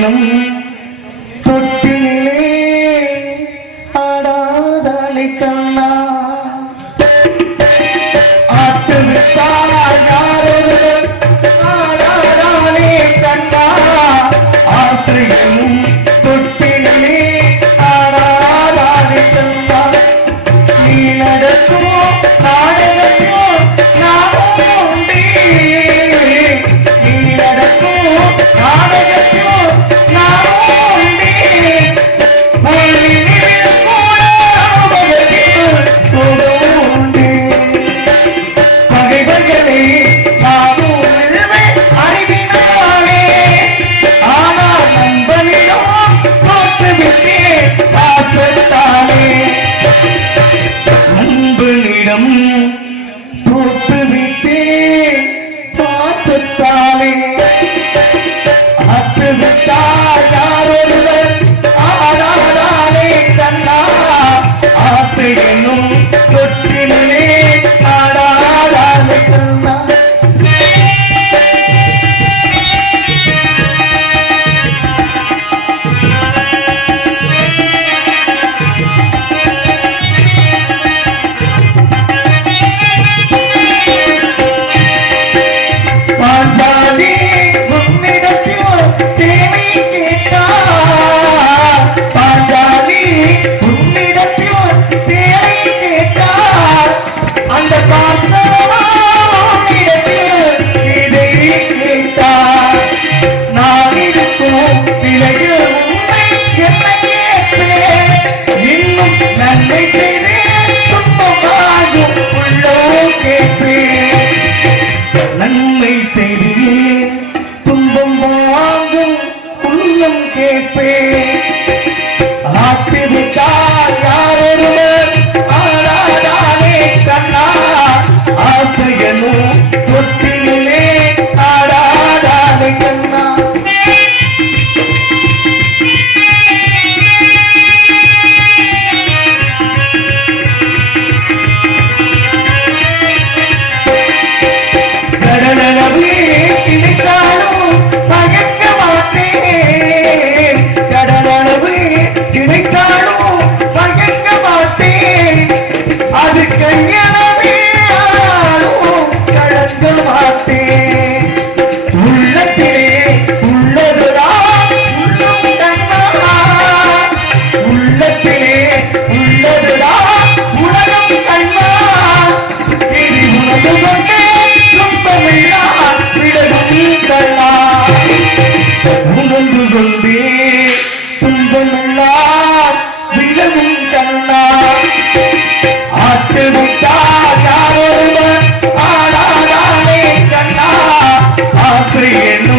எனும் தொட்டிலே ஆடாதலை கண்ணா. ஆட்டு யாரே அப்புறம் யாரோ நன்மை செய்த ராத்திரி என்